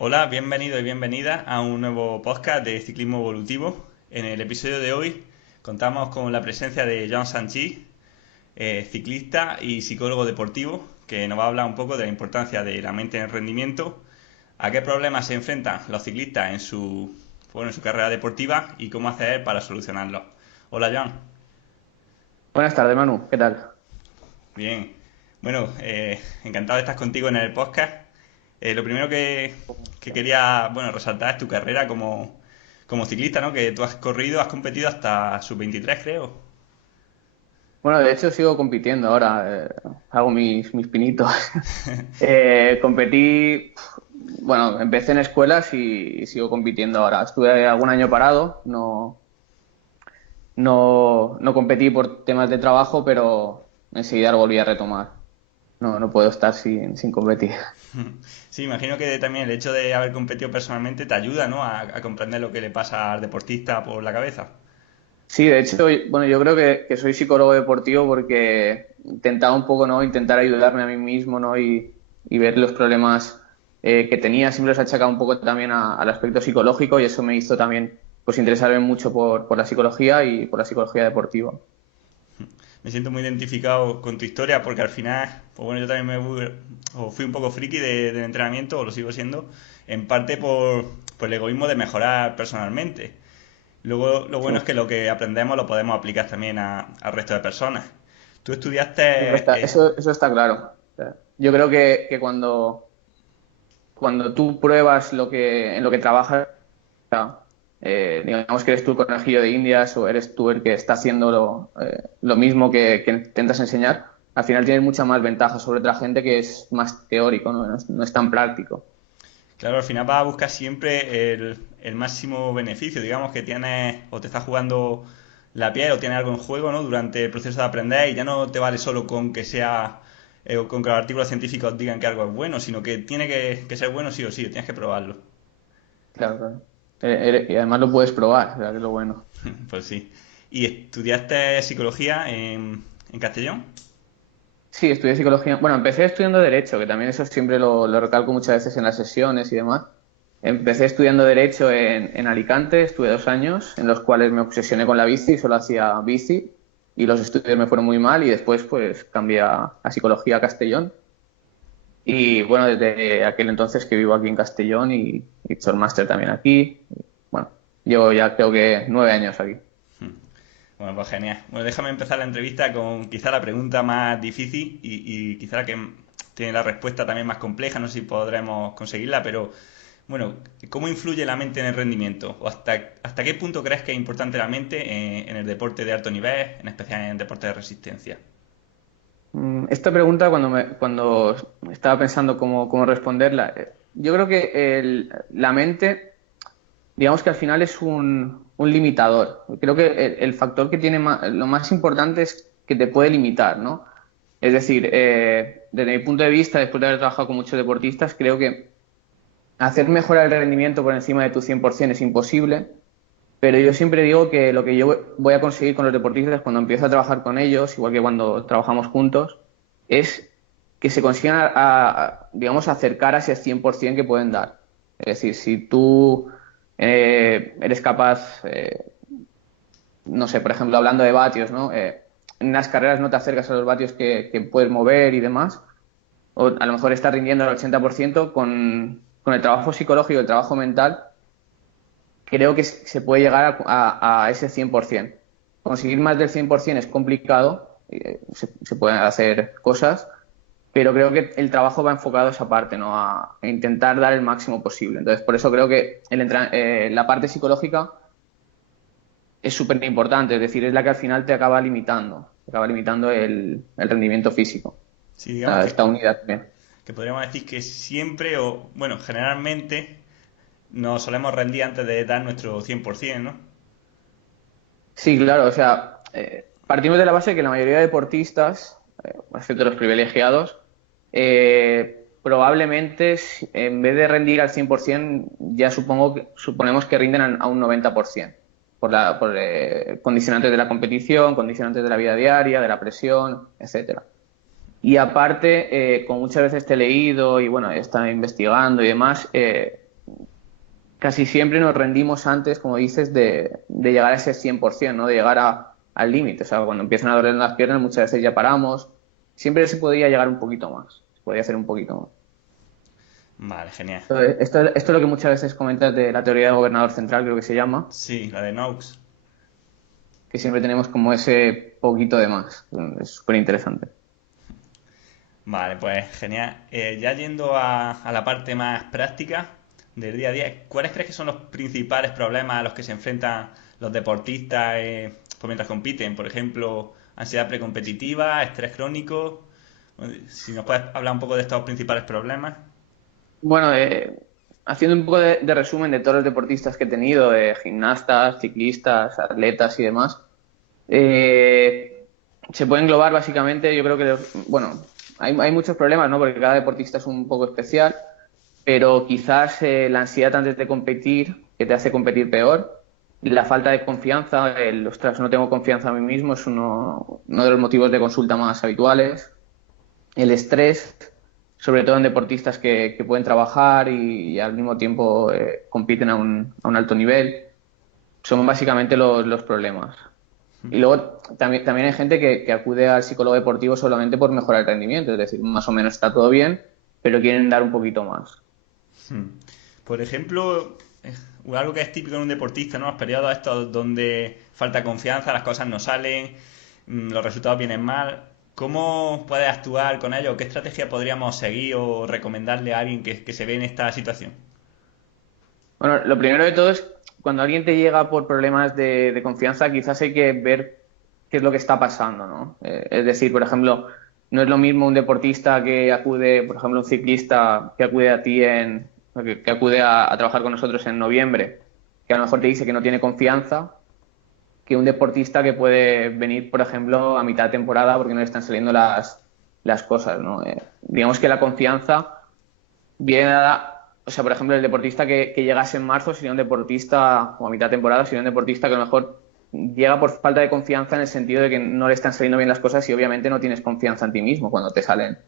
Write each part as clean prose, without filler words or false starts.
Hola, bienvenido y bienvenida a un nuevo podcast de ciclismo evolutivo. En el episodio de hoy contamos con la presencia de Joan Sanchís, ciclista y psicólogo deportivo, que nos va a hablar un poco de la importancia de la mente en el rendimiento, a qué problemas se enfrentan los ciclistas en su carrera deportiva y cómo hacer para solucionarlos. Hola, Joan. Buenas tardes, Manu. ¿Qué tal? Bien. Bueno, encantado de estar contigo en el podcast. Lo primero que quería, bueno, resaltar es tu carrera como ciclista, ¿no? Que tú has competido hasta sub-23, creo. Bueno, de hecho sigo compitiendo ahora, hago mis pinitos. Competí, bueno, empecé en escuelas y sigo compitiendo ahora. Estuve algún año parado, no competí por temas de trabajo, pero enseguida lo volví a retomar. No puedo estar sin competir. Sí, imagino que también el hecho de haber competido personalmente te ayuda, ¿no? A comprender lo que le pasa al deportista por la cabeza. Sí, de hecho, bueno, yo creo que soy psicólogo deportivo porque intentaba un poco, ¿no? Intentar ayudarme a mí mismo, ¿no? Y ver los problemas que tenía. Siempre los achacaba un poco también al aspecto psicológico y eso me hizo también, pues, interesarme mucho por la psicología y por la psicología deportiva. Me siento muy identificado con tu historia porque al final, pues bueno, yo también o fui un poco friki del entrenamiento, o lo sigo siendo, en parte por el egoísmo de mejorar personalmente. Luego, lo Sí, bueno es que lo que aprendemos lo podemos aplicar también al resto de personas. Tú está, estudiaste... eso está claro. O sea, yo creo que cuando tú pruebas en lo que trabajas, digamos que eres tú el conejillo de Indias o eres tú el que está haciendo lo mismo que intentas enseñar, al final tienes mucha más ventaja sobre otra gente que es más teórico, ¿no? No es tan práctico. Claro, al final vas a buscar siempre el máximo beneficio, digamos que tienes o te estás jugando la piel o tienes algo en juego, ¿no? Durante el proceso de aprender y ya no te vale solo con que sea, con que los artículos científicos digan que algo es bueno, sino que tiene que ser bueno sí o sí, tienes que probarlo. Claro, claro. Y además lo puedes probar, o sea, que es lo bueno. Pues sí. ¿Y estudiaste psicología en Castellón? Sí, estudié psicología. Bueno, empecé estudiando Derecho, que también eso siempre lo recalco muchas veces en las sesiones y demás. Empecé estudiando Derecho en Alicante, estuve 2 años, en los cuales me obsesioné con la bici, solo hacía bici, y los estudios me fueron muy mal, y después pues cambié a Psicología a Castellón. Y bueno, desde aquel entonces que vivo aquí en Castellón y he hecho el máster también aquí. Y, bueno, llevo ya creo que 9 años aquí. Bueno, pues genial. Bueno, déjame empezar la entrevista con quizá la pregunta más difícil y quizá la que tiene la respuesta también más compleja, no sé si podremos conseguirla, pero bueno, ¿cómo influye la mente en el rendimiento? ¿O hasta qué punto crees que es importante la mente en el deporte de alto nivel, en especial en el deporte de resistencia? Esta pregunta, cuando estaba pensando cómo responderla, yo creo que la mente, digamos que al final es un limitador. Creo que el factor que tiene lo más importante es que te puede limitar, ¿no? Es decir, desde mi punto de vista, después de haber trabajado con muchos deportistas, creo que hacer mejorar el rendimiento por encima de tu 100% es imposible, pero yo siempre digo que lo que yo voy a conseguir con los deportistas cuando empiezo a trabajar con ellos, igual que cuando trabajamos juntos, es que se consigan, digamos, acercar a ese 100% que pueden dar. Es decir, si tú eres capaz, no sé, por ejemplo, hablando de vatios, ¿no? En unas carreras no te acercas a los vatios que puedes mover y demás, o a lo mejor estás rindiendo al 80% con el trabajo psicológico y el trabajo mental creo que se puede llegar a ese 100%. Conseguir más del 100% es complicado, se pueden hacer cosas, pero creo que el trabajo va enfocado a esa parte, ¿no? A intentar dar el máximo posible. Entonces, por eso creo que la parte psicológica es súper importante, es decir, es la que al final te acaba limitando el rendimiento físico. Sí, digamos Esta unidad también. que podríamos decir que siempre, o bueno, generalmente nos solemos rendir antes de dar nuestro 100%, ¿no? Sí, claro, o sea, partimos de la base de que la mayoría de deportistas, excepto los privilegiados, probablemente en vez de rendir al 100%, ya suponemos que rinden a un 90%, por condicionantes de la competición, condicionantes de la vida diaria, de la presión, etcétera. Y aparte, como muchas veces te he leído y bueno, he estado investigando y demás, casi siempre nos rendimos antes, como dices, de llegar a ese 100%, ¿no? De llegar al límite. O sea, cuando empiezan a doler las piernas, muchas veces ya paramos. Siempre se podía llegar un poquito más. Se podía hacer un poquito más. Vale, genial. Esto es lo que muchas veces comentas de la teoría del gobernador central, creo que se llama, Sí, la de Noakes. que siempre tenemos como ese poquito de más. Es súper interesante. Vale, pues genial. Ya yendo a la parte más práctica del día a día, ¿cuáles crees que son los principales problemas a los que se enfrentan los deportistas pues mientras compiten? Por ejemplo, ansiedad precompetitiva, estrés crónico. Si nos puedes hablar un poco de estos principales problemas. Bueno, haciendo un poco de resumen de todos los deportistas que he tenido, gimnastas, ciclistas, atletas y demás, eh, se puede englobar básicamente, yo creo que, bueno, hay muchos problemas, ¿no? Porque cada deportista es un poco especial, pero quizás la ansiedad antes de competir, que te hace competir peor, la falta de confianza, ostras, no tengo confianza en mí mismo, es uno de los motivos de consulta más habituales. El estrés, sobre todo en deportistas que pueden trabajar y al mismo tiempo compiten a un alto nivel, son básicamente los problemas. Y luego también hay gente que acude al psicólogo deportivo solamente por mejorar el rendimiento, es decir, más o menos está todo bien, pero quieren dar un poquito más. Hmm. Por ejemplo, algo que es típico en un deportista, ¿no? Los periodos estos donde falta confianza, las cosas no salen, los resultados vienen mal. ¿Cómo puedes actuar con ello? ¿Qué estrategia podríamos seguir o recomendarle a alguien que se ve en esta situación? Bueno, lo primero de todo es cuando alguien te llega por problemas de confianza, quizás hay que ver qué es lo que está pasando, ¿no? Es decir, por ejemplo, no es lo mismo un deportista que acude, por ejemplo, un ciclista que acude a ti que acude a trabajar con nosotros en noviembre, que a lo mejor te dice que no tiene confianza, que un deportista que puede venir, por ejemplo, a mitad de temporada porque no le están saliendo las cosas, ¿no? Digamos que la confianza viene dada, o sea, por ejemplo, el deportista que llegase en marzo sería un deportista, o a mitad de temporada, sería un deportista que a lo mejor llega por falta de confianza en el sentido de que no le están saliendo bien las cosas y obviamente no tienes confianza en ti mismo cuando te salen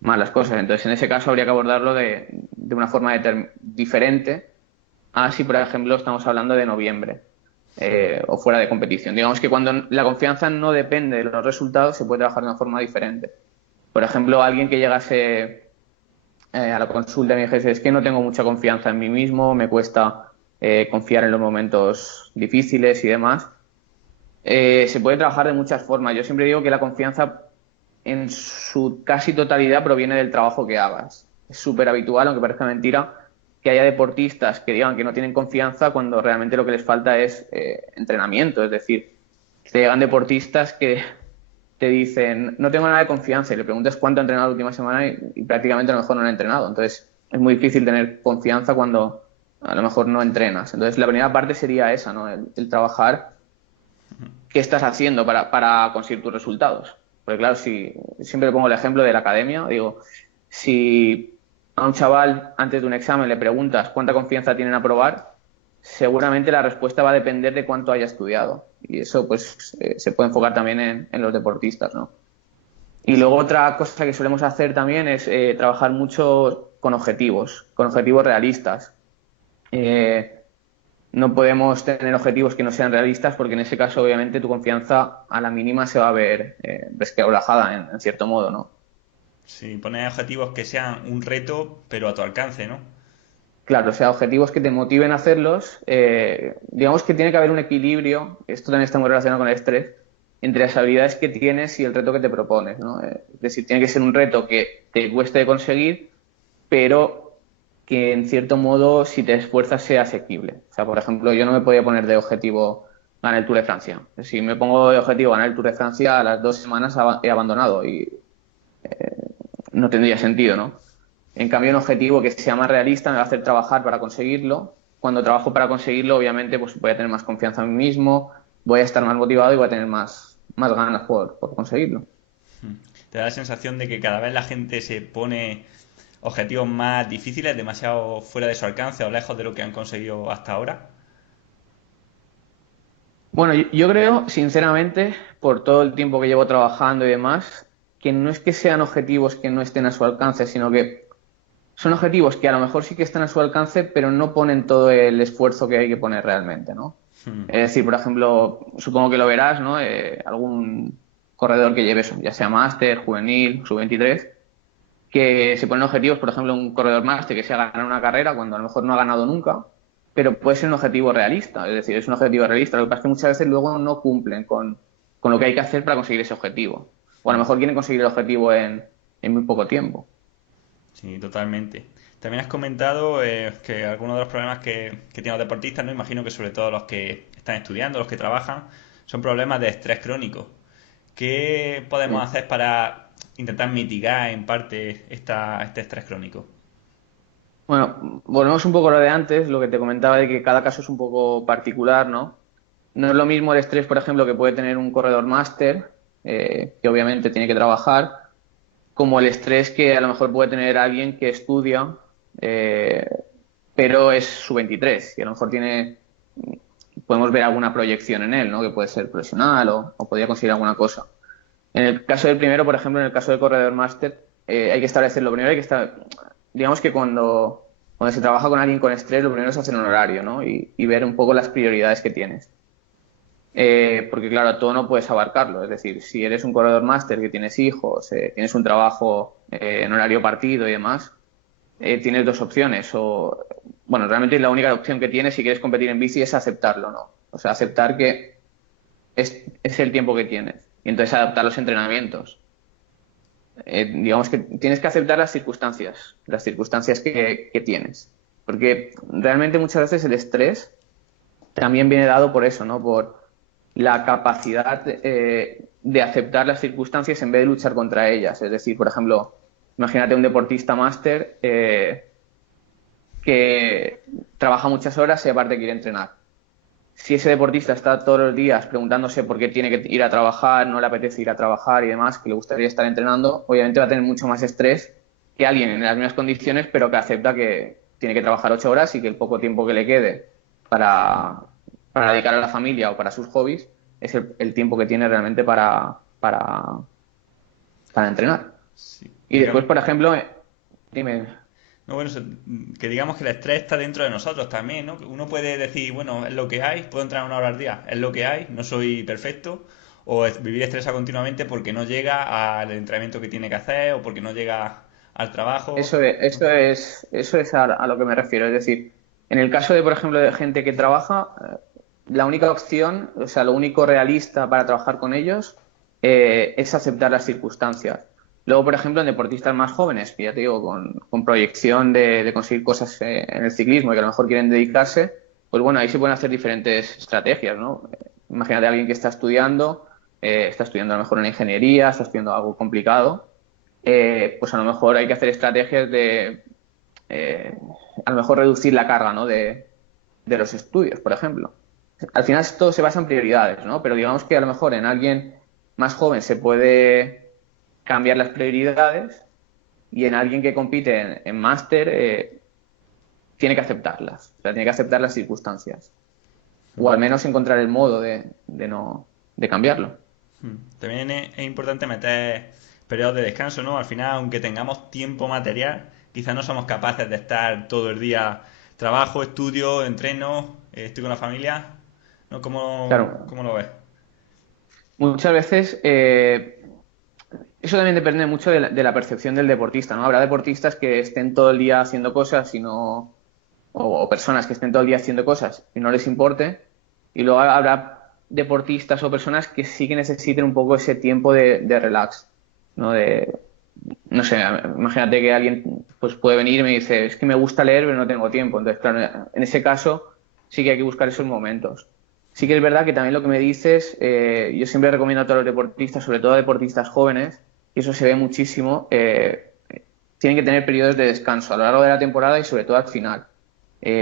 mal las cosas. Entonces, en ese caso habría que abordarlo de una forma diferente a si, por ejemplo, estamos hablando de noviembre o fuera de competición. Digamos que cuando la confianza no depende de los resultados, se puede trabajar de una forma diferente. Por ejemplo, alguien que llegase a la consulta y me dijese, es que no tengo mucha confianza en mí mismo, me cuesta confiar en los momentos difíciles y demás. Se puede trabajar de muchas formas. Yo siempre digo que la confianza en su casi totalidad proviene del trabajo que hagas. Es súper habitual, aunque parezca mentira, que haya deportistas que digan que no tienen confianza cuando realmente lo que les falta es entrenamiento. Es decir, te llegan deportistas que te dicen, no tengo nada de confianza y le preguntas cuánto ha entrenado la última semana y prácticamente a lo mejor no ha entrenado. Entonces, es muy difícil tener confianza cuando a lo mejor no entrenas. Entonces, la primera parte sería esa, ¿no? El trabajar qué estás haciendo para conseguir tus resultados. Porque claro, si siempre le pongo el ejemplo de la academia, digo, si a un chaval antes de un examen le preguntas cuánta confianza tiene en aprobar, seguramente la respuesta va a depender de cuánto haya estudiado. Y eso pues se puede enfocar también en los deportistas, ¿no? Y luego otra cosa que solemos hacer también es trabajar mucho con objetivos realistas. Eh, no podemos tener objetivos que no sean realistas porque en ese caso obviamente tu confianza a la mínima se va a ver resquebrajada en cierto modo, ¿no? Si pones objetivos que sean un reto, pero a tu alcance, ¿no? Claro, o sea, objetivos que te motiven a hacerlos. Digamos que tiene que haber un equilibrio, esto también está muy relacionado con el estrés, entre las habilidades que tienes y el reto que te propones, ¿no? Es decir, tiene que ser un reto que te cueste de conseguir, pero que en cierto modo, si te esfuerzas, sea asequible. O sea, por ejemplo, yo no me podía poner de objetivo ganar el Tour de Francia. Si me pongo de objetivo ganar el Tour de Francia, a las 2 semanas he abandonado y no tendría sentido, ¿no? En cambio, un objetivo que sea más realista me va a hacer trabajar para conseguirlo. Cuando trabajo para conseguirlo, obviamente, pues voy a tener más confianza en mí mismo, voy a estar más motivado y voy a tener más ganas por conseguirlo. Te da la sensación de que cada vez la gente se pone objetivos más difíciles, demasiado fuera de su alcance o lejos de lo que han conseguido hasta ahora. Bueno, yo creo, sinceramente, por todo el tiempo que llevo trabajando y demás, que no es que sean objetivos que no estén a su alcance, sino que son objetivos que a lo mejor sí que están a su alcance, pero no ponen todo el esfuerzo que hay que poner realmente, ¿no? Hmm. Es decir, por ejemplo, supongo que lo verás, ¿no? Algún corredor que lleve eso, ya sea máster, juvenil, sub-23, que se ponen objetivos, por ejemplo, un corredor máster que sea ganar una carrera cuando a lo mejor no ha ganado nunca, pero puede ser un objetivo realista, es decir, es un objetivo realista. Lo que pasa es que muchas veces luego no cumplen con lo que hay que hacer para conseguir ese objetivo. O a lo Hmm. mejor quieren conseguir el objetivo en muy poco tiempo. Sí, totalmente. También has comentado que algunos de los problemas que tienen los deportistas, no imagino que sobre todo los que están estudiando, los que trabajan, son problemas de estrés crónico. ¿Qué podemos Sí. hacer para intentar mitigar en parte este estrés crónico? Bueno, volvemos un poco a lo de antes, lo que te comentaba de que cada caso es un poco particular, ¿no? No es lo mismo el estrés, por ejemplo, que puede tener un corredor máster, que obviamente tiene que trabajar, como el estrés que a lo mejor puede tener alguien que estudia, eh, pero es su 23 y a lo mejor podemos ver alguna proyección en él, ¿no? Que puede ser profesional o podría conseguir alguna cosa. En el caso del primero, por ejemplo, en el caso del corredor máster, hay que establecer, lo primero hay que estar, digamos que cuando se trabaja con alguien con estrés, lo primero es hacer un horario, ¿no? Y ver un poco las prioridades que tienes. Porque claro, todo no puedes abarcarlo. Es decir, si eres un corredor máster que tienes hijos, tienes un trabajo en horario partido y demás, tienes dos opciones. Bueno, realmente la única opción que tienes si quieres competir en bici es aceptarlo, ¿no? O sea, aceptar que es el tiempo que tienes. Y entonces adaptar los entrenamientos. Digamos que tienes que aceptar las circunstancias que tienes. Porque realmente muchas veces el estrés también viene dado por eso, ¿no? Por la capacidad de aceptar las circunstancias en vez de luchar contra ellas. Es decir, por ejemplo, imagínate un deportista máster que trabaja muchas horas y aparte quiere entrenar. Si ese deportista está todos los días preguntándose por qué tiene que ir a trabajar, no le apetece ir a trabajar y demás, que le gustaría estar entrenando, obviamente va a tener mucho más estrés que alguien en las mismas condiciones, pero que acepta que tiene que trabajar 8 horas y que el poco tiempo que le quede para, para dedicar a la familia o para sus hobbies es el tiempo que tiene realmente para entrenar. Sí. Y después, por ejemplo, dime. No, bueno, que digamos que el estrés está dentro de nosotros también, ¿no? Que uno puede decir, bueno, es lo que hay, puedo entrenar 1 hora al día, es lo que hay, no soy perfecto, o vivir estresado continuamente porque no llega al entrenamiento que tiene que hacer o porque no llega al trabajo. Eso es a lo que me refiero. Es decir, en el caso de, por ejemplo, de gente que trabaja, la única opción, o sea, lo único realista para trabajar con ellos es aceptar las circunstancias. Luego, por ejemplo, en deportistas más jóvenes, que ya te digo, con proyección de conseguir cosas en el ciclismo y que a lo mejor quieren dedicarse, pues bueno, ahí se pueden hacer diferentes estrategias, ¿no? Imagínate a alguien que está estudiando a lo mejor una ingeniería, está estudiando algo complicado, pues a lo mejor hay que hacer estrategias de eh, a lo mejor reducir la carga, ¿no? de los estudios, por ejemplo. Al final todo se basa en prioridades, ¿no? Pero digamos que a lo mejor en alguien más joven se puede cambiar las prioridades y en alguien que compite en máster tiene que aceptarlas, o sea, tiene que aceptar las circunstancias o al menos encontrar el modo de no de cambiarlo. También es importante meter periodos de descanso, ¿no? Al final, aunque tengamos tiempo material, quizás no somos capaces de estar todo el día trabajo, estudio, entreno, estoy con la familia, ¿no? Claro, ¿Cómo lo ves? muchas veces eso también depende mucho de la percepción del deportista, ¿no? Habrá deportistas que estén todo el día haciendo cosas y no, o personas que estén todo el día haciendo cosas y no les importe, y luego habrá deportistas o personas que sí que necesiten un poco ese tiempo de relax, ¿no? No sé, imagínate que alguien pues puede venir y me dice, es que me gusta leer pero no tengo tiempo, entonces claro, en ese caso sí que hay que buscar esos momentos. Sí que es verdad que también lo que me dices, yo siempre recomiendo a todos los deportistas, sobre todo a deportistas jóvenes, y eso se ve muchísimo, tienen que tener periodos de descanso a lo largo de la temporada y sobre todo al final.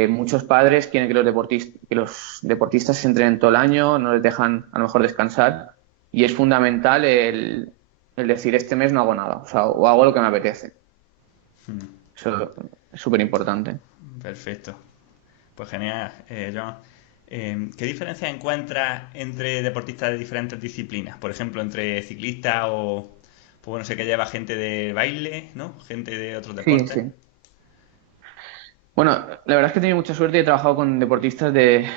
Muchos padres quieren que los deportistas se entrenen todo el año, no les dejan a lo mejor descansar y es fundamental el decir este mes no hago nada, o sea, o hago lo que me apetece. Eso es súper importante. Perfecto. Pues genial, Joan. ¿Qué diferencia encuentras entre deportistas de diferentes disciplinas? Por ejemplo, entre ciclistas o, pues bueno, sé que lleva gente de baile, ¿no? Gente de otros Sí, deportes. sí. Bueno, la verdad es que he tenido mucha suerte y he trabajado con deportistas de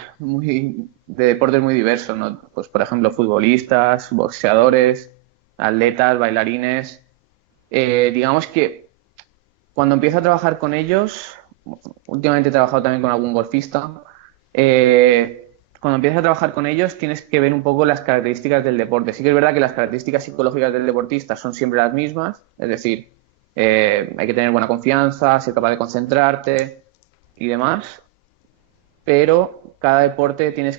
deportes muy diversos, ¿no? Pues, por ejemplo, futbolistas, boxeadores, atletas, bailarines. Digamos que cuando empiezo a trabajar con ellos, últimamente he trabajado también con algún golfista, cuando empiezas a trabajar con ellos tienes que ver un poco las características del deporte. Sí que es verdad que las características psicológicas del deportista son siempre las mismas, es decir, hay que tener buena confianza, ser capaz de concentrarte y demás, pero cada deporte tiene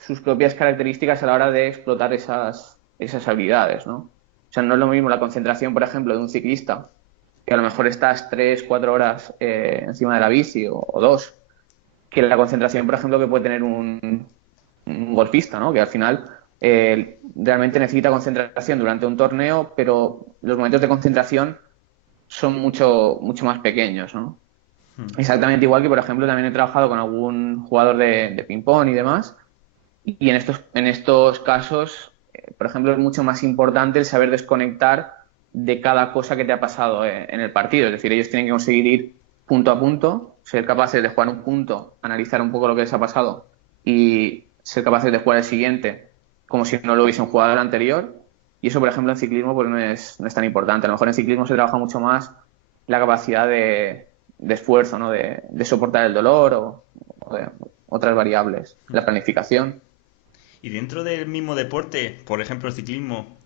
sus propias características a la hora de explotar esas habilidades, ¿no? O sea, no es lo mismo la concentración, por ejemplo, de un ciclista, que a lo mejor estás 3, 4 horas encima de la bici o 2, que la concentración, por ejemplo, que puede tener un golfista, ¿no? Que al final realmente necesita concentración durante un torneo, pero los momentos de concentración son mucho más pequeños, ¿no? Hmm. Exactamente igual que, por ejemplo, también he trabajado con algún jugador de ping-pong y demás, y en estos casos, por ejemplo, es mucho más importante el saber desconectar de cada cosa que te ha pasado en el partido. Es decir, ellos tienen que conseguir ir punto a punto, ser capaces de jugar un punto, analizar un poco lo que les ha pasado y ser capaces de jugar el siguiente como si no lo hubiesen jugado el anterior. Y eso, por ejemplo, en ciclismo pues no es tan importante. A lo mejor en ciclismo se trabaja mucho más la capacidad de esfuerzo, ¿no? De soportar el dolor o de otras variables, la planificación. Y dentro del mismo deporte, por ejemplo el ciclismo,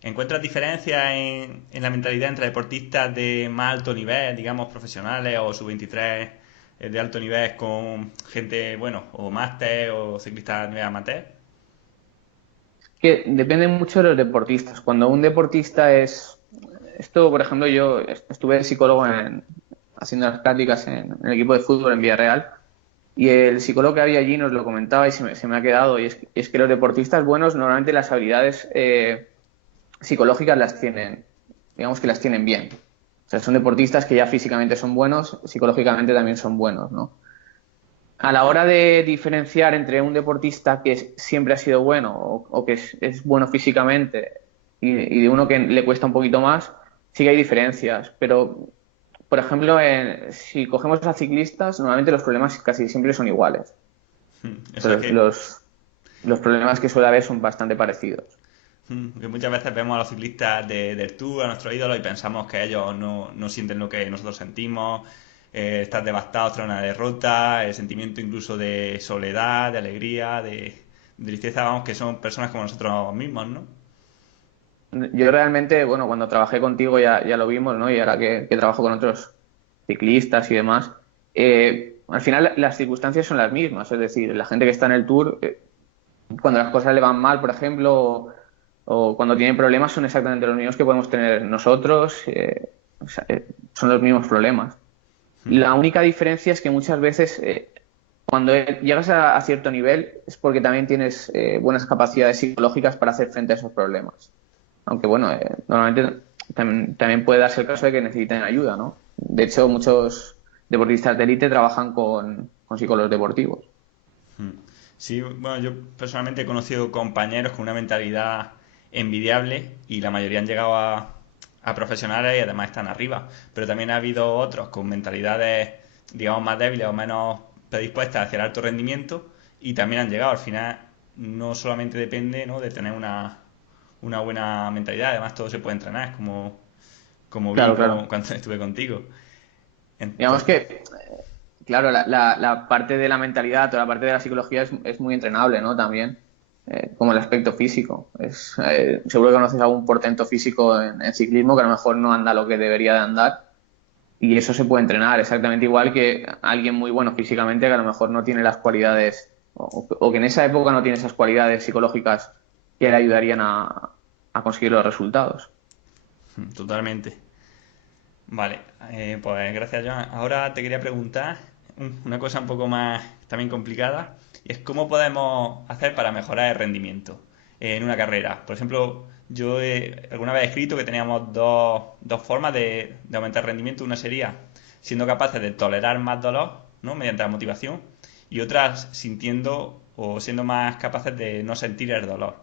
¿encuentras diferencias en la mentalidad entre deportistas de más alto nivel, digamos profesionales o sub-23 de alto nivel con gente, bueno, o máster o ciclistas a nivel amateur? Que depende mucho de los deportistas. Cuando un deportista es... Esto, por ejemplo, yo estuve de psicólogo haciendo las prácticas en el equipo de fútbol en Villarreal y el psicólogo que había allí nos lo comentaba y se me ha quedado. Y es que los deportistas buenos normalmente las habilidades psicológicas las tienen, digamos que las tienen bien. O sea, son deportistas que ya físicamente son buenos, psicológicamente también son buenos, ¿no? A la hora de diferenciar entre un deportista que siempre ha sido bueno o que es bueno físicamente y de uno que le cuesta un poquito más, sí que hay diferencias. Pero, por ejemplo, si cogemos a ciclistas, normalmente los problemas casi siempre son iguales. O Eso sea, es los problemas que suele haber son bastante parecidos. que muchas veces vemos a los ciclistas del Tour, a nuestros ídolos, y pensamos que ellos no sienten lo que nosotros sentimos, estar devastados tras una derrota, el sentimiento incluso de soledad, de alegría, de tristeza, vamos, que son personas como nosotros mismos, ¿no? Yo realmente, bueno, cuando trabajé contigo ya lo vimos, ¿no? Y ahora que trabajo con otros ciclistas y demás, al final las circunstancias son las mismas. Es decir, la gente que está en el Tour, cuando las cosas le van mal, por ejemplo, o cuando tienen problemas, son exactamente los mismos que podemos tener nosotros. O sea, son los mismos problemas. La única diferencia es que muchas veces, cuando llegas a cierto nivel, es porque también tienes buenas capacidades psicológicas para hacer frente a esos problemas. Aunque bueno, normalmente también puede darse el caso de que necesiten ayuda, ¿no? De hecho, muchos deportistas de élite trabajan con psicólogos deportivos. Mm. Sí, bueno, yo personalmente he conocido compañeros con una mentalidad envidiable y la mayoría han llegado a profesionales y además están arriba. Pero también ha habido otros con mentalidades, digamos, más débiles o menos predispuestas hacia el alto rendimiento y también han llegado. Al final, no solamente depende, ¿no?, de tener una buena mentalidad, además todo se puede entrenar, como vi Claro, claro. cuando estuve contigo. Digamos Entonces, que, claro, la parte de la mentalidad, toda la parte de la psicología es muy entrenable, ¿no? También, como el aspecto físico. Seguro que conoces algún portento físico en ciclismo que a lo mejor no anda lo que debería de andar y eso se puede entrenar exactamente igual que alguien muy bueno físicamente que a lo mejor no tiene las cualidades o que en esa época no tiene esas cualidades psicológicas que le ayudarían a conseguir los resultados. totalmente. Vale, pues gracias, Joan. Ahora te quería preguntar una cosa un poco más también complicada, y es cómo podemos hacer para mejorar el rendimiento en una carrera. Por ejemplo, yo alguna vez he escrito que teníamos dos formas de aumentar el rendimiento. Una sería siendo capaces de tolerar más dolor, ¿no?, mediante la motivación, y otras sintiendo o siendo más capaces de no sentir el dolor,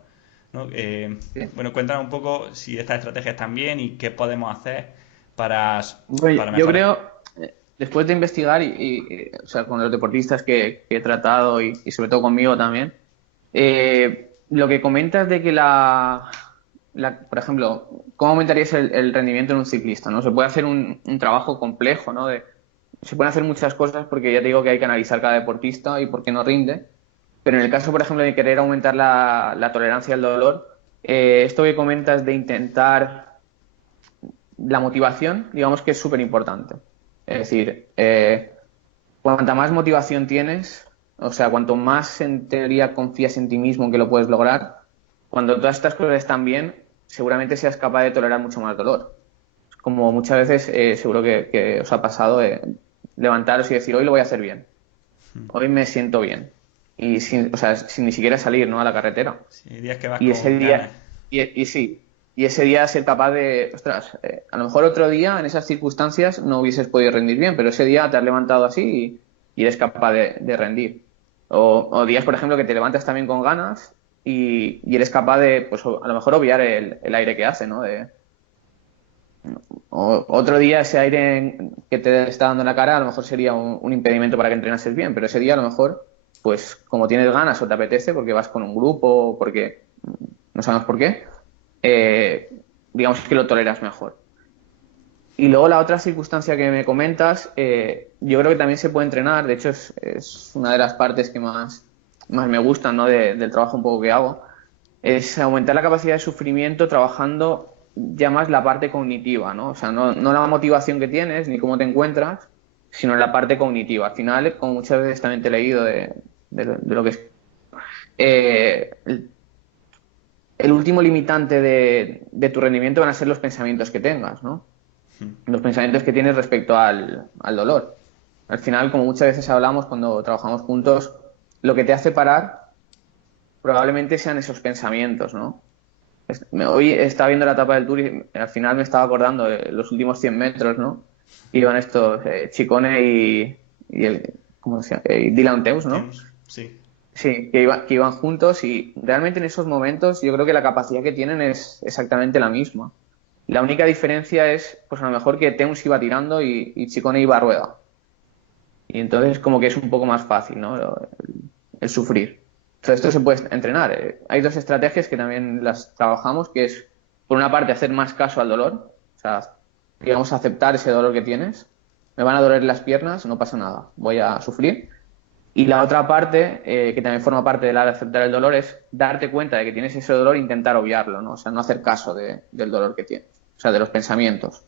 ¿no? ¿Sí? Bueno, cuéntanos un poco si estas estrategias están bien y qué podemos hacer para, Bueno, para yo mejorar. creo. después de investigar o sea, con los deportistas que he tratado y sobre todo conmigo también, lo que comentas de que por ejemplo, ¿cómo aumentarías el rendimiento en un ciclista, ¿no? Se puede hacer un trabajo complejo, ¿no? Se pueden hacer muchas cosas porque ya te digo que hay que analizar cada deportista y por qué no rinde. Pero en el caso, por ejemplo, de querer aumentar la tolerancia al dolor, esto que comentas de intentar la motivación, digamos que es súper importante. Es decir, cuanta más motivación tienes, o sea, cuanto más en teoría confías en ti mismo en que lo puedes lograr, cuando todas estas cosas están bien, seguramente seas capaz de tolerar mucho más dolor. Como muchas veces seguro que os ha pasado levantaros y decir, hoy lo voy a hacer bien, hoy me siento bien. Y o sea, sin ni siquiera salir, ¿no? A la carretera. Sí, días que vas Y ese con ganas. día, y sí, y ese día ser capaz de, ostras, a lo mejor otro día en esas circunstancias no hubieses podido rendir bien, pero ese día te has levantado así y eres capaz de rendir. O días, por ejemplo, que te levantas también con ganas y eres capaz de, pues a lo mejor obviar el aire que hace, ¿no? Otro día ese aire que te está dando en la cara a lo mejor sería un impedimento para que entrenases bien, pero ese día a lo mejor, pues como tienes ganas o te apetece, porque vas con un grupo o porque no sabemos por qué, digamos que lo toleras mejor. Y luego la otra circunstancia que me comentas, yo creo que también se puede entrenar, de hecho es una de las partes que más me gustan, ¿no? Del trabajo un poco que hago, es aumentar la capacidad de sufrimiento trabajando ya más la parte cognitiva, ¿no? O sea, no la motivación que tienes ni cómo te encuentras, sino la parte cognitiva. Al final, como muchas veces también te he leído de lo que es, el último limitante de tu rendimiento van a ser los pensamientos que tengas, ¿no? Los pensamientos que tienes respecto al dolor. Al final, como muchas veces hablamos cuando trabajamos juntos, lo que te hace parar probablemente sean esos pensamientos, ¿no? Hoy estaba viendo la etapa del Tour y al final me estaba acordando de los últimos 100 metros, ¿no? Iban estos Chicone ¿cómo se llama? Y Dylan Teus, ¿no? Tienes- Sí. Sí, que iban juntos y realmente en esos momentos yo creo que la capacidad que tienen es exactamente la misma. La única diferencia es, pues a lo mejor que Teuns iba tirando y Chicone iba a rueda. Y entonces como que es un poco más fácil, ¿no? El sufrir. Entonces esto se puede entrenar. Hay dos estrategias que también las trabajamos, que es, por una parte, hacer más caso al dolor, o sea, digamos, aceptar ese dolor que tienes. Me van a doler las piernas, no pasa nada, voy a sufrir. Y la otra parte, que también forma parte de la de aceptar el dolor, es darte cuenta de que tienes ese dolor e intentar obviarlo, ¿no? O sea, no hacer caso del dolor que tienes, o sea, de los pensamientos.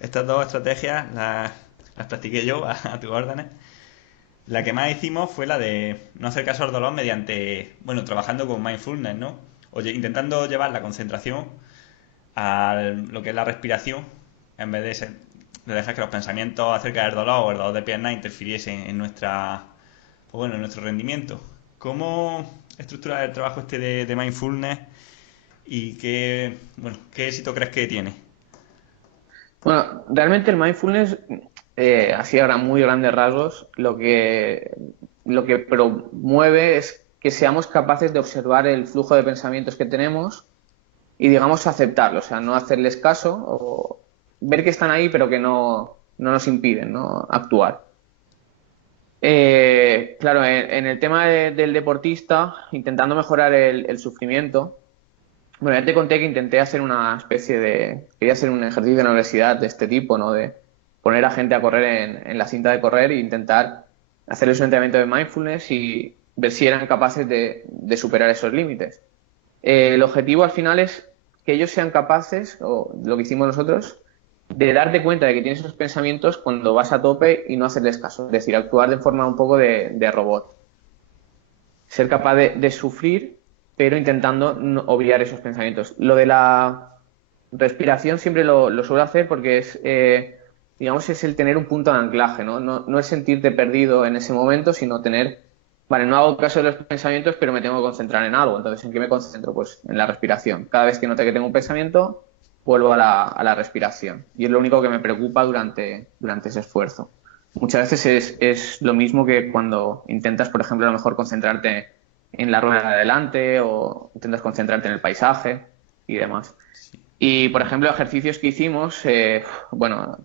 Estas dos estrategias las practiqué yo a tus órdenes. La que más hicimos fue la de no hacer caso al dolor mediante, bueno, trabajando con mindfulness, ¿no? Oye, intentando llevar la concentración a lo que es la respiración, en vez de dejar que los pensamientos acerca del dolor o el dolor de pierna interfiriesen en pues bueno, en nuestro rendimiento. ¿Cómo estructurar el trabajo este de mindfulness y bueno, qué éxito crees que tiene? Bueno, realmente el mindfulness, así a muy grandes rasgos, lo que promueve es que seamos capaces de observar el flujo de pensamientos que tenemos y, digamos, aceptarlo, o sea, no hacerles caso o ver que están ahí, pero que no nos impiden, ¿no? Actuar. Claro, en el tema del deportista, intentando mejorar el sufrimiento, bueno, ya te conté que intenté hacer una especie quería hacer un ejercicio en la universidad de este tipo, ¿no? De poner a gente a correr en la cinta de correr e intentar hacerles un entrenamiento de mindfulness y ver si eran capaces de superar esos límites. El objetivo al final es que ellos sean capaces, o lo que hicimos nosotros, de darte cuenta de que tienes esos pensamientos cuando vas a tope y no hacerles caso. Es decir, actuar de forma un poco de robot. Ser capaz de sufrir, pero intentando obviar esos pensamientos. Lo de la respiración siempre lo suelo hacer porque digamos, es el tener un punto de anclaje, ¿no? No es sentirte perdido en ese momento, sino tener, vale, no hago caso de los pensamientos, pero me tengo que concentrar en algo. Entonces, ¿en qué me concentro? Pues en la respiración. Cada vez que note que tengo un pensamiento, vuelvo a la respiración. Y es lo único que me preocupa durante ese esfuerzo. Muchas veces es lo mismo que cuando intentas, por ejemplo, a lo mejor concentrarte en la rueda de adelante o intentas concentrarte en el paisaje y demás. Sí. Y, por ejemplo, ejercicios que hicimos, bueno,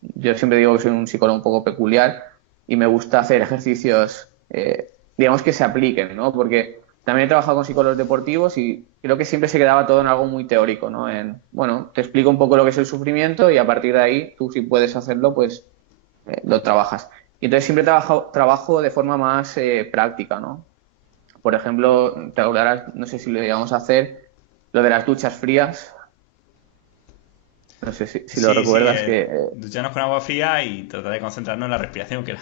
yo siempre digo que soy un psicólogo un poco peculiar y me gusta hacer ejercicios, digamos, que se apliquen, ¿no? Porque también he trabajado con psicólogos deportivos y creo que siempre se quedaba todo en algo muy teórico, ¿no? Bueno, te explico un poco lo que es el sufrimiento y a partir de ahí, tú si puedes hacerlo, pues lo trabajas. Y entonces siempre trabajo de forma más práctica, ¿no? Por ejemplo, te acordarás, no sé si lo íbamos a hacer, lo de las duchas frías, no sé si lo Sí, sí, recuerdas, que ducharnos con agua fría y tratar de concentrarnos en la respiración, que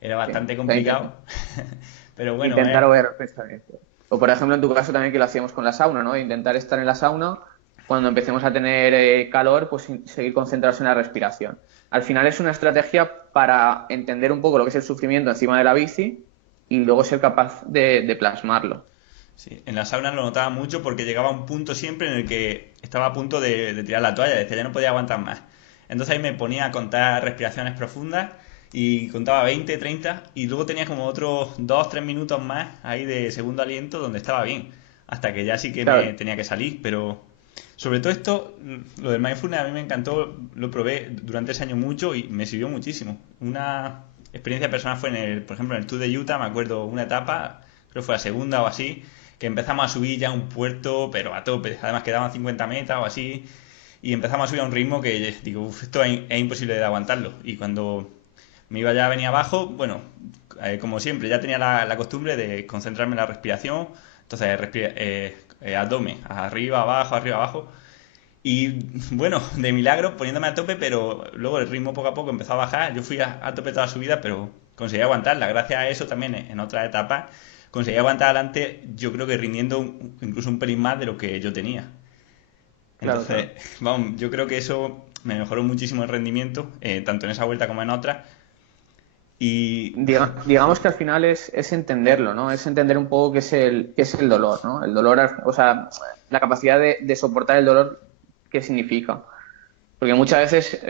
era bastante o sea, complicado. Pero bueno, intentar ver pensamiento. O por ejemplo, en tu caso también que lo hacíamos con la sauna, ¿no? Intentar estar en la sauna, cuando empecemos a tener calor, pues seguir concentrados en la respiración. Al final es una estrategia para entender un poco lo que es el sufrimiento encima de la bici y luego ser capaz de plasmarlo. sí, en la sauna lo notaba mucho porque llegaba a un punto siempre en el que estaba a punto de tirar la toalla, decía ya no podía aguantar más. Entonces ahí me ponía a contar respiraciones profundas y contaba 20, 30 y luego tenía como otros 2, 3 minutos más ahí de segundo aliento donde estaba bien, hasta que ya sí que me Claro, tenía que salir, pero sobre todo esto, lo del mindfulness a mí me encantó, lo probé durante ese año mucho y me sirvió muchísimo. Una experiencia personal fue por ejemplo, en el Tour de Utah, me acuerdo una etapa, creo que fue la segunda o así, que empezamos a subir ya un puerto, pero a tope. Además quedaban 50 metas o así, y empezamos a subir a un ritmo que digo, "Uf, esto es imposible de aguantarlo". Y cuando me iba ya a venir abajo, bueno, como siempre, ya tenía la costumbre de concentrarme en la respiración, entonces abdomen, arriba, abajo. Y bueno, de milagro poniéndome a tope, pero luego el ritmo poco a poco empezó a bajar. Yo fui a tope toda la subida, pero conseguí aguantarla. Gracias a eso también en otras etapas conseguí aguantar adelante, yo creo que rindiendo incluso un pelín más de lo que yo tenía. claro, Entonces, claro. vamos, yo creo que eso me mejoró muchísimo el rendimiento, tanto en esa vuelta como en otras. Y Digamos que al final es entenderlo, ¿no? Es entender un poco qué es el dolor, ¿no? El dolor, o sea, la capacidad de soportar el dolor, ¿qué significa? Porque muchas veces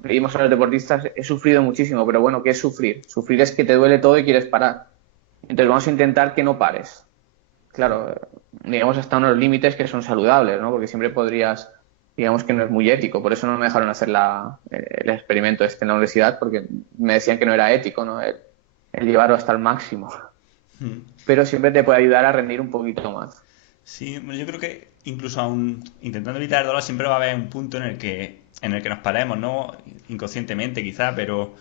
pedimos a los deportistas, he sufrido muchísimo, pero bueno, ¿qué es sufrir? Sufrir es que te duele todo y quieres parar. Entonces vamos a intentar que no pares. Claro, digamos hasta unos límites que son saludables, ¿no? Porque siempre podrías, digamos que no es muy ético. Por eso no me dejaron hacer el experimento este en la universidad, porque me decían que no era ético, ¿no? El llevarlo hasta el máximo. Pero siempre te puede ayudar a rendir un poquito más. sí, bueno, yo creo que incluso aún intentando evitar el dolor siempre va a haber un punto en el que nos paremos, ¿no? Inconscientemente quizá, pero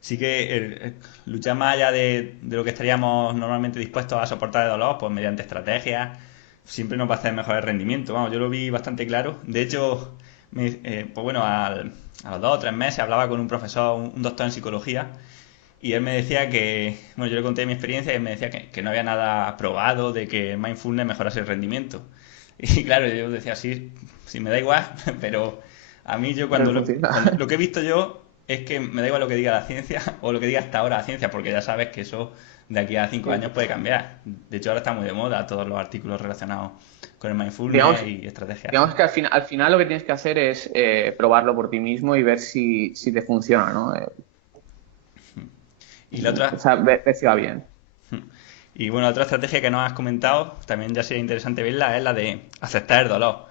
sí que luchar más allá de lo que estaríamos normalmente dispuestos a soportar de dolor, pues mediante estrategias, siempre nos va a hacer mejor rendimiento. Vamos, yo lo vi bastante claro. De hecho, pues bueno, a los 2 o 3 meses hablaba con un profesor, un doctor en psicología, y él me decía que, bueno, yo le conté mi experiencia y él me decía que no había nada probado de que mindfulness mejorase el rendimiento. Y claro, yo decía, sí, sí me da igual, pero a mí yo Pero funciona. lo que he visto yo es que me da igual lo que diga la ciencia o lo que diga hasta ahora la ciencia, porque ya sabes que eso de aquí a 5 años Sí. puede cambiar. De hecho, ahora está muy de moda todos los artículos relacionados con el mindfulness Digamos, y estrategias. digamos que al final lo que tienes que hacer es probarlo por ti mismo y ver si te funciona, ¿no? Y la O otra, sea, ver si va bien. y bueno, la otra estrategia que nos has comentado, también ya sería interesante verla, es la de aceptar el dolor.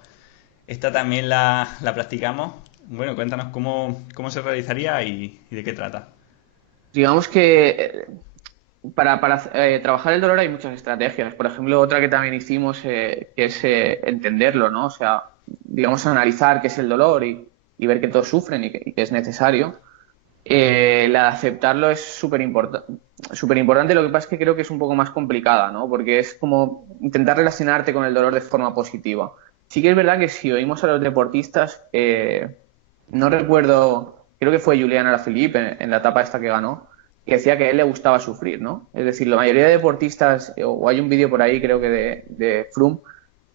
Esta también la practicamos. Bueno, cuéntanos cómo se realizaría y de qué trata. Digamos que para trabajar el dolor hay muchas estrategias. Por ejemplo, otra que también hicimos, que es entenderlo, ¿no? O sea, digamos, analizar qué es el dolor y ver que todos sufren y que es necesario. La de aceptarlo es súper importante. Lo que pasa es que creo que es un poco más complicada, ¿no? Porque es como intentar relacionarte con el dolor de forma positiva. Sí que es verdad que si oímos a los deportistas, no recuerdo, creo que fue Julián Alaphilippe en la etapa esta que ganó, que decía que a él le gustaba sufrir, ¿no? Es decir, la mayoría de deportistas, o hay un vídeo por ahí, creo que de Froome,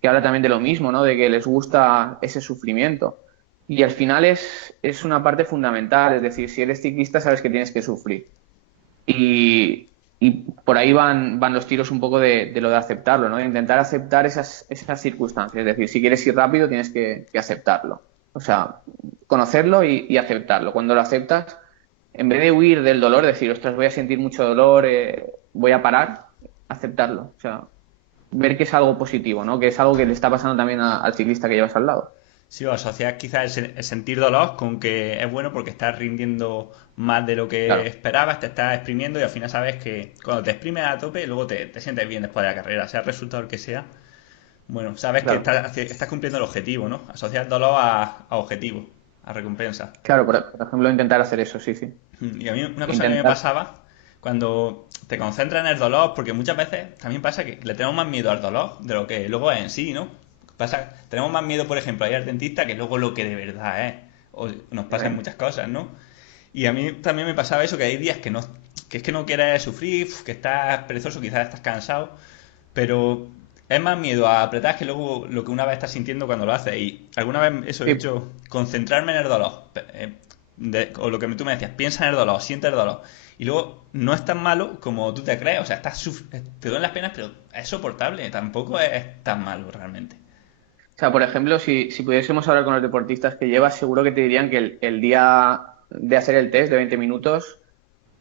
que habla también de lo mismo, ¿no? De que les gusta ese sufrimiento. Y al final es una parte fundamental, es decir, si eres ciclista sabes que tienes que sufrir. Y por ahí van los tiros un poco de lo de aceptarlo, ¿no? De intentar aceptar esas circunstancias. Es decir, si quieres ir rápido tienes que aceptarlo. O sea, conocerlo y aceptarlo. Cuando lo aceptas, en vez de huir del dolor, decir, ostras, voy a sentir mucho dolor, voy a parar, aceptarlo. O sea, ver que es algo positivo, ¿no? Que es algo que le está pasando también al ciclista que llevas al lado. Sí, o asocias quizás el sentir dolor con que es bueno porque estás rindiendo más de lo que Claro, esperabas, te estás exprimiendo y al final sabes que cuando te exprimes a tope, luego te sientes bien después de la carrera, sea el resultado el que sea. Bueno, sabes que claro. estás cumpliendo el objetivo, ¿no? Asociar dolor a objetivo, a recompensa. Claro, por ejemplo, intentar hacer eso, sí, sí. Y a mí una cosa que me Intentar. pasaba cuando te concentras en el dolor, porque muchas veces también pasa que le tenemos más miedo al dolor de lo que luego es en sí, ¿no? Tenemos más miedo, por ejemplo, a ir al dentista que luego lo que de verdad es. O nos pasa en ¿Eh? muchas cosas, ¿no? Y a mí también me pasaba eso, que hay días que es que no quieres sufrir, que estás perezoso, quizás estás cansado, pero es más miedo a apretar que luego lo que una vez estás sintiendo cuando lo haces. Y alguna vez eso he Sí, hecho, concentrarme en el dolor. O lo que tú me decías, piensa en el dolor, siente el dolor. Y luego no es tan malo como tú te crees. O sea, te duelen las penas, pero es soportable. Tampoco es tan malo realmente. o sea, por ejemplo, si pudiésemos hablar con los deportistas que llevas, seguro que te dirían que el día de hacer el test de 20 minutos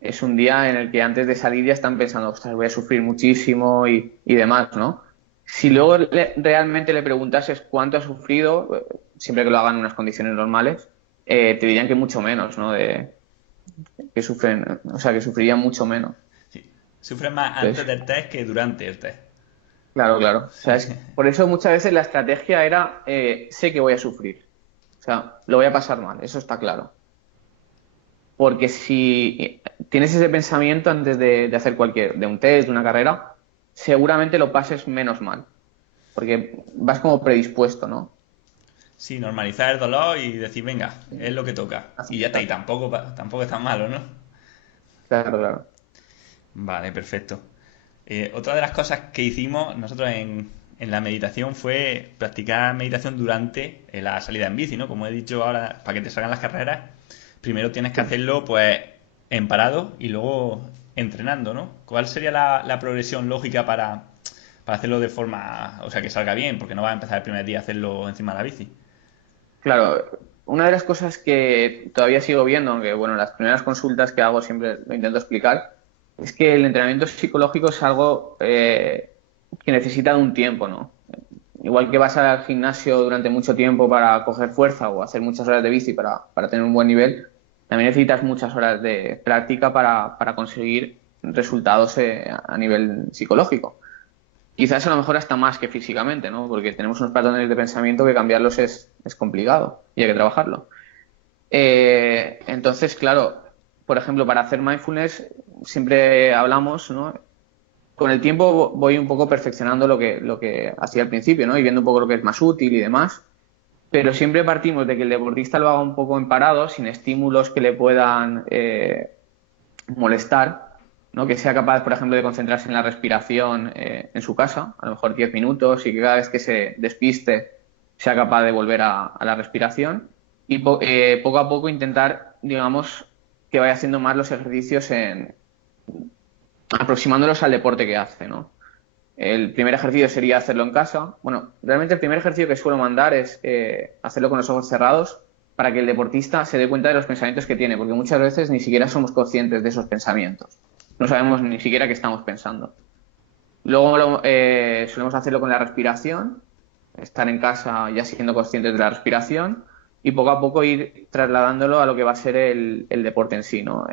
es un día en el que antes de salir ya están pensando, ostras, voy a sufrir muchísimo y demás, ¿no? Si luego realmente le preguntases cuánto ha sufrido, siempre que lo hagan en unas condiciones normales, te dirían que mucho menos, ¿no? Que sufren, o sea, que sufrirían mucho menos. Sí. Sufres más antes Entonces, del test que durante el test. claro, claro. O sea, Sí. por eso muchas veces la estrategia era, sé que voy a sufrir. O sea, lo voy a pasar mal, eso está claro. Porque si tienes ese pensamiento antes de hacer de un test, de una carrera, seguramente lo pases menos mal. Porque vas como predispuesto, ¿no? Sí, normalizar el dolor y decir, venga, es lo que toca. Y ya está, y Aceptar. tampoco es tan malo, ¿no? Claro, claro. Vale, perfecto. Otra de las cosas que hicimos nosotros en la meditación fue practicar meditación durante la salida en bici, ¿no? Como he dicho ahora, para que te salgan las carreras, primero tienes que Sí. hacerlo pues en parado y luego entrenando, ¿no? ¿Cuál sería la progresión lógica para hacerlo de forma, o sea, que salga bien? Porque no vas a empezar el primer día a hacerlo encima de la bici. Claro, una de las cosas que todavía sigo viendo, aunque bueno, las primeras consultas que hago siempre lo intento explicar, es que el entrenamiento psicológico es algo que necesita de un tiempo, ¿no? Igual que vas al gimnasio durante mucho tiempo para coger fuerza o hacer muchas horas de bici para tener un buen nivel, también necesitas muchas horas de práctica para conseguir resultados a nivel psicológico. Quizás a lo mejor hasta más que físicamente, ¿no? Porque tenemos unos patrones de pensamiento que cambiarlos es complicado y hay que trabajarlo. Entonces, claro, por ejemplo, para hacer mindfulness siempre hablamos, ¿no? Con el tiempo voy un poco perfeccionando lo que hacía al principio, ¿no? Y viendo un poco lo que es más útil y demás. Pero siempre partimos de que el deportista lo haga un poco en parado, sin estímulos que le puedan molestar, ¿no? Que sea capaz, por ejemplo, de concentrarse en la respiración en su casa, a lo mejor 10 minutos, y que cada vez que se despiste sea capaz de volver a la respiración. Y poco a poco intentar, digamos, que vaya haciendo más los ejercicios aproximándolos al deporte que hace, ¿no? El primer ejercicio sería hacerlo en casa. Bueno, realmente el primer ejercicio que suelo mandar es hacerlo con los ojos cerrados para que el deportista se dé cuenta de los pensamientos que tiene, porque muchas veces ni siquiera somos conscientes de esos pensamientos. No sabemos ni siquiera qué estamos pensando. Luego solemos hacerlo con la respiración, estar en casa ya siendo conscientes de la respiración y poco a poco ir trasladándolo a lo que va a ser el deporte en sí, ¿no?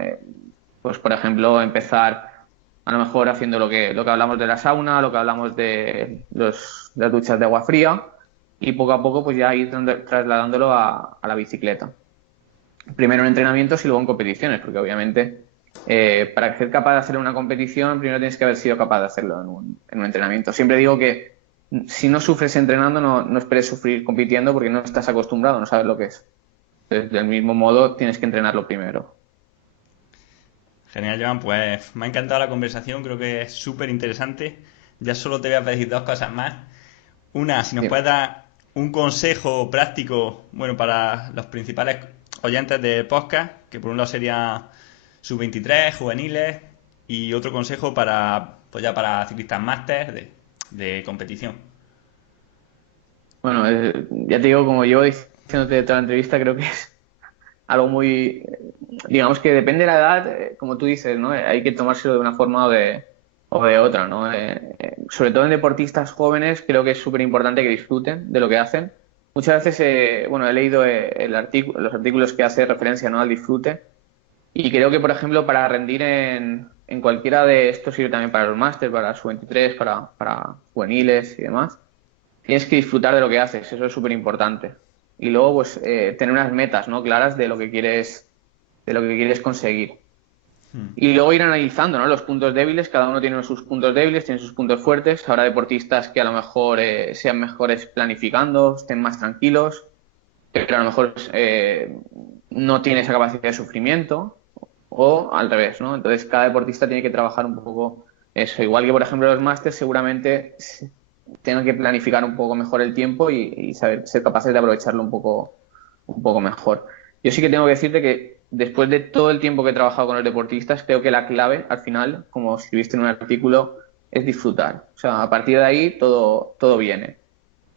Pues, por ejemplo, empezar a lo mejor haciendo lo que hablamos de la sauna, lo que hablamos de las duchas de agua fría y poco a poco pues ya ir trasladándolo a la bicicleta. Primero en entrenamientos y luego en competiciones, porque obviamente para ser capaz de hacer una competición primero tienes que haber sido capaz de hacerlo en un entrenamiento. Siempre digo que si no sufres entrenando no esperes sufrir compitiendo porque no estás acostumbrado, no sabes lo que es. Entonces, del mismo modo tienes que entrenarlo primero. Genial, Joan, pues me ha encantado la conversación, creo que es súper interesante. Ya solo te voy a pedir dos cosas más. Una, si nos puedes Dime. dar un consejo práctico, bueno, para los principales oyentes del podcast, que por un lado sería sub-23, juveniles, y otro consejo para, pues ya para ciclistas máster de competición. Bueno, ya te digo, como llevo diciéndote toda la entrevista, creo que es algo muy, digamos que depende de la edad, como tú dices, ¿no? Hay que tomárselo de una forma o de otra, ¿no? Sobre todo en deportistas jóvenes, creo que es súper importante que disfruten de lo que hacen, muchas veces, bueno, he leído los artículos que hace referencia, ¿no?, al disfrute. Y creo que, por ejemplo, para rendir en cualquiera de estos, sirve también para los máster, para sub-23, para juveniles y demás, tienes que disfrutar de lo que haces, eso es súper importante. Y luego, pues, tener unas metas, ¿no?, claras de lo que quieres conseguir. Mm. Y luego ir analizando, ¿no?, los puntos débiles, cada uno tiene sus puntos débiles, tiene sus puntos fuertes. Habrá deportistas que a lo mejor sean mejores planificando, estén más tranquilos, pero a lo mejor no tiene esa capacidad de sufrimiento, o al revés, ¿no? Entonces cada deportista tiene que trabajar un poco eso. Igual que, por ejemplo, los másters seguramente tengan que planificar un poco mejor el tiempo y saber ser capaces de aprovecharlo un poco mejor. Yo sí que tengo que decirte que después de todo el tiempo que he trabajado con los deportistas, creo que la clave al final, como escribiste en un artículo, es disfrutar. O sea, a partir de ahí todo viene,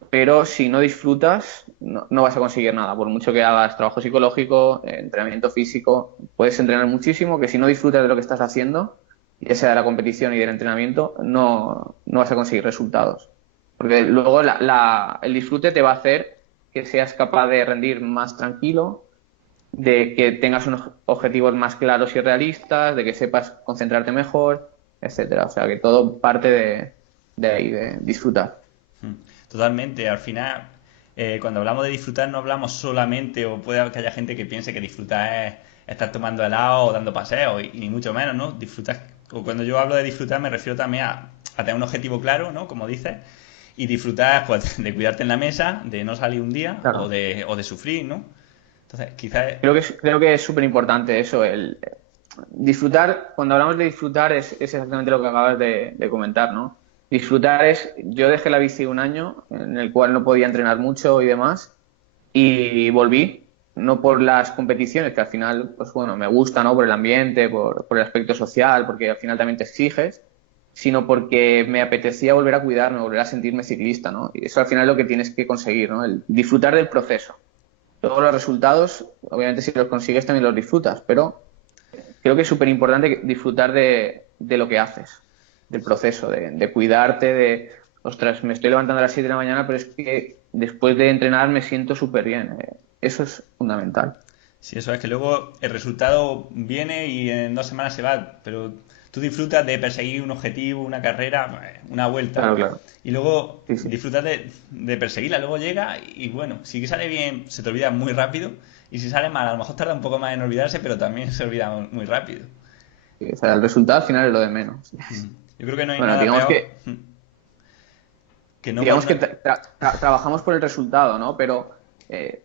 pero si no disfrutas, no vas a conseguir nada. Por mucho que hagas trabajo psicológico, entrenamiento físico, puedes entrenar muchísimo, que si no disfrutas de lo que estás haciendo, ya sea de la competición y del entrenamiento, no vas a conseguir resultados. Porque luego el disfrute te va a hacer que seas capaz de rendir más tranquilo, de que tengas unos objetivos más claros y realistas, de que sepas concentrarte mejor, etcétera. O sea, que todo parte de ahí, de disfrutar. Mm. Totalmente, al final, cuando hablamos de disfrutar no hablamos solamente, o puede que haya gente que piense que disfrutar es estar tomando helado o dando paseos, y ni mucho menos, ¿no? Disfrutar, o cuando yo hablo de disfrutar me refiero también a tener un objetivo claro, ¿no? Como dices, y disfrutar, pues, de cuidarte en la mesa, de no salir un día, Claro. o de sufrir, ¿no? Entonces, quizás... Creo que es súper importante eso, el disfrutar. Cuando hablamos de disfrutar es exactamente lo que acabas de comentar, ¿no? Disfrutar es, yo dejé la bici un año en el cual no podía entrenar mucho y demás, y volví, no por las competiciones, que al final, pues bueno, me gusta, ¿no?, por el ambiente, por el aspecto social, porque al final también te exiges, sino porque me apetecía volver a cuidarme, volver a sentirme ciclista, ¿no? Y eso al final es lo que tienes que conseguir, ¿no? El disfrutar del proceso. Todos los resultados, obviamente si los consigues también los disfrutas, pero creo que es súper importante disfrutar de lo que haces, del proceso, de cuidarte, de, ostras, me estoy levantando a las 7 de la mañana, pero es que después de entrenar me siento súper bien. Eso es fundamental. Sí, eso es que luego el resultado viene y en 2 semanas se va, pero tú disfrutas de perseguir un objetivo, una carrera, una vuelta, Claro, claro. y luego Sí, sí. disfrutas de perseguirla, luego llega y bueno, si sale bien se te olvida muy rápido, y si sale mal a lo mejor tarda un poco más en olvidarse, pero también se olvida muy rápido. Sí, o sea, el resultado al final es lo de menos. Mm. Yo creo que no hay Bueno, nada peor que no... digamos que trabajamos por el resultado, ¿no? Pero eh,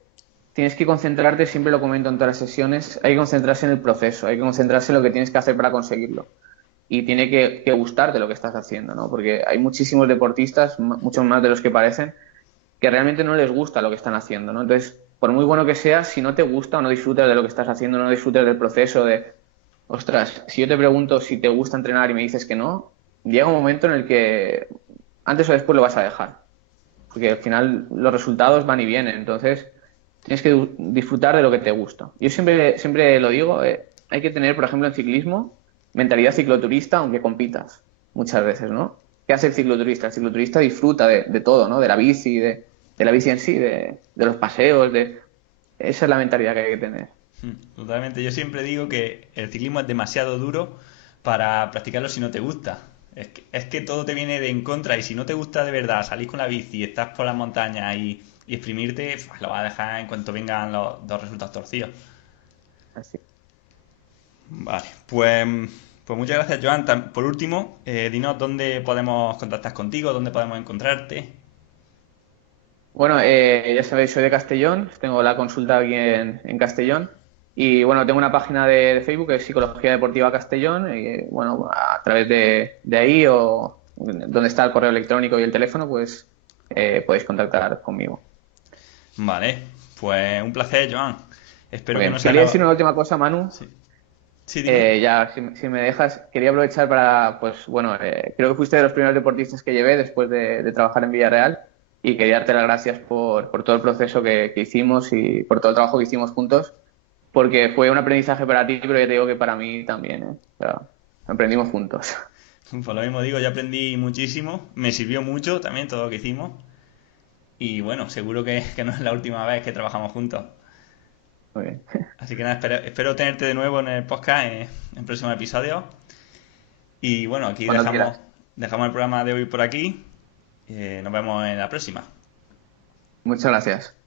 tienes que concentrarte, siempre lo comento en todas las sesiones, hay que concentrarse en el proceso, hay que concentrarse en lo que tienes que hacer para conseguirlo. Y tiene que gustarte lo que estás haciendo, ¿no? Porque hay muchísimos deportistas, muchos más de los que parecen, que realmente no les gusta lo que están haciendo, ¿no? Entonces, por muy bueno que sea, si no te gusta o no disfrutas de lo que estás haciendo, no disfrutas del proceso de, ostras, si yo te pregunto si te gusta entrenar y me dices que no, llega un momento en el que antes o después lo vas a dejar, porque al final los resultados van y vienen, entonces tienes que disfrutar de lo que te gusta. Yo siempre lo digo, hay que tener, por ejemplo, en ciclismo, mentalidad cicloturista, aunque compitas, muchas veces, ¿no? ¿Qué hace el cicloturista? El cicloturista disfruta de todo, ¿no? De la bici, de la bici en sí, de los paseos, de... Esa es la mentalidad que hay que tener. Totalmente, yo siempre digo que el ciclismo es demasiado duro para practicarlo si no te gusta. Es que todo te viene de en contra, y si no te gusta de verdad salir con la bici, estás por las montañas y exprimirte, pues, lo vas a dejar en cuanto vengan los dos resultados torcidos. Así. Vale, pues muchas gracias, Joan. Por último, dinos dónde podemos contactar contigo, dónde podemos encontrarte. Bueno, ya sabéis, soy de Castellón, tengo la consulta aquí en Castellón y bueno, tengo una página de Facebook que es Psicología Deportiva Castellón y bueno, a través de ahí o donde está el correo electrónico y el teléfono, pues podéis contactar conmigo. Vale, pues un placer, Joan. Espero Muy que bien, no se quería decir haga... una última cosa, Manu. Sí, sí, dime. Ya, si me dejas, quería aprovechar para, pues bueno, creo que fuiste de los primeros deportistas que llevé después de trabajar en Villarreal y quería darte las gracias por todo el proceso que hicimos y por todo el trabajo que hicimos juntos, porque fue un aprendizaje para ti, pero ya te digo que para mí también, ¿eh? O sea, aprendimos juntos. Por lo mismo digo, yo aprendí muchísimo, me sirvió mucho también todo lo que hicimos. Y bueno, seguro que no es la última vez que trabajamos juntos. Muy bien. Así que nada, espero tenerte de nuevo en el podcast en próximos episodios. Y bueno, aquí Cuando quieras. dejamos el programa de hoy por aquí. Nos vemos en la próxima. Muchas gracias.